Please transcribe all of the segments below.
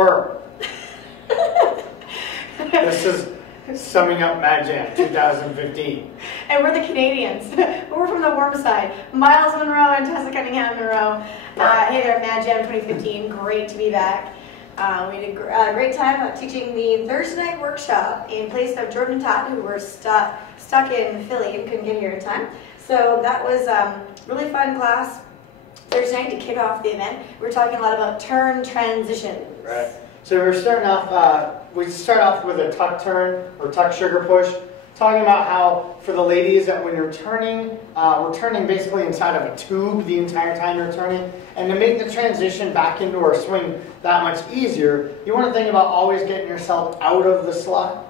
spur. This is summing up MADjam 2015. And we're the Canadians. We're from the warm side. Myles, Monroe, and Tessa, Cunningham, Monroe. Hey there, MADjam 2015. Great to be back. We had a great time teaching the Thursday night workshop in place of Jordan and Todd, who were stuck in Philly and couldn't get here in time. So that was a really fun class Thursday night to kick off the event. We were talking a lot about turn transitions. Right. So we're starting off, we start off with a tuck turn or tuck sugar push, talking about how for the ladies that when you're turning, we're turning basically inside of a tube the entire time you're turning. And to make the transition back into our swing that much easier, you want to think about always getting yourself out of the slot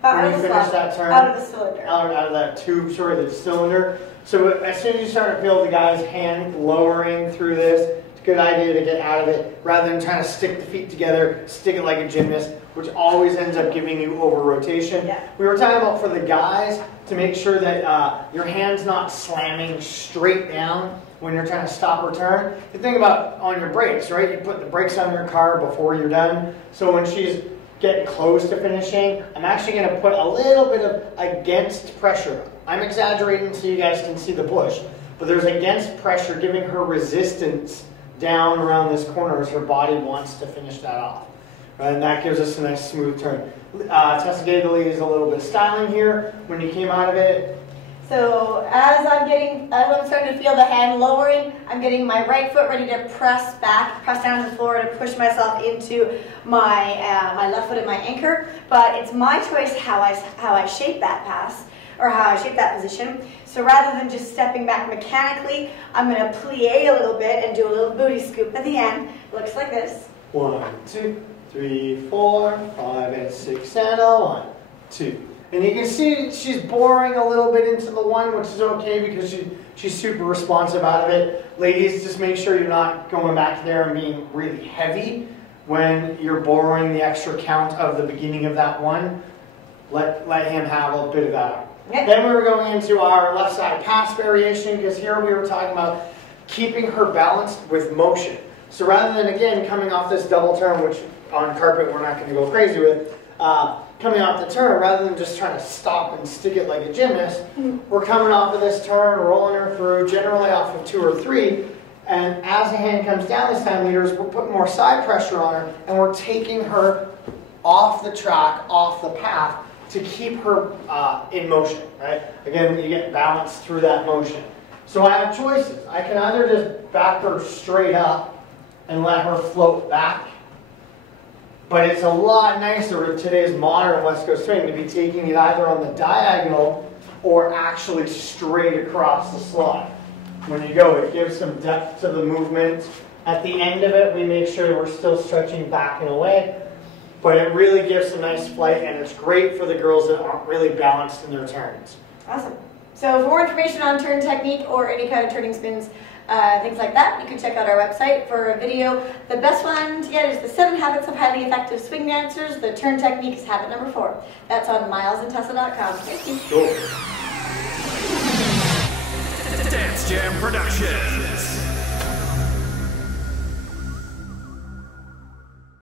when you finish that turn. Out of the cylinder. Out of that tube, sorry, the cylinder. So as soon as you start to feel the guy's hand lowering through this, it's a good idea to get out of it rather than trying to stick the feet together, stick it like a gymnast, which always ends up giving you over rotation. Yeah. We were talking about for the guys to make sure that your hand's not slamming straight down when you're trying to stop or turn. You think about on your brakes, right? You put the brakes on your car before you're done. So when she's getting close to finishing, I'm actually going to put a little bit of against pressure. I'm exaggerating so you guys can see the push, but there's against pressure giving her resistance down around this corner as her body wants to finish that off. Right? And that gives us a nice smooth turn. Tessa gave the ladies a little bit of styling here when you came out of it. So as I'm starting to feel the hand lowering, I'm getting my right foot ready to press down to the floor to push myself into my my left foot at my anchor. But it's my choice how I shape that pass or how I shape that position. So rather than just stepping back mechanically, I'm going to plie a little bit and do a little booty scoop at the end. It looks like this. 1, 2, 3, 4, 5, and 6, and a 1, 2. And you can see she's boring a little bit into the one, which is okay because she's super responsive out of it. Ladies, just make sure you're not going back there and being really heavy when you're borrowing the extra count of the beginning of that one. Let him have a bit of that. Yep. Then we were going into our left side pass variation because here we were talking about keeping her balanced with motion. So rather than, again, coming off this double turn, which on carpet we're not going to go crazy with, coming off the turn, rather than just trying to stop and stick it like a gymnast, we're coming off of this turn, rolling her through, generally off of 2 or 3, and as the hand comes down this time meters, we're putting more side pressure on her, and we're taking her off the track, off the path, to keep her in motion, right? Again, you get balance through that motion. So I have choices. I can either just back her straight up and let her float back, but it's a lot nicer with today's modern West Coast swing to be taking it either on the diagonal or actually straight across the slot. When you go, it gives some depth to the movement. At the end of it, we make sure we're still stretching back and away, but it really gives some nice flight, and it's great for the girls that aren't really balanced in their turns. Awesome. So for more information on turn technique or any kind of turning spins, things like that, you can check out our website for a video. The best one to get is the 7 Habits of Highly Effective Swing Dancers. The turn technique is habit number 4. That's on MylesandTessa.com. Thank you. Cool. MADjam Productions.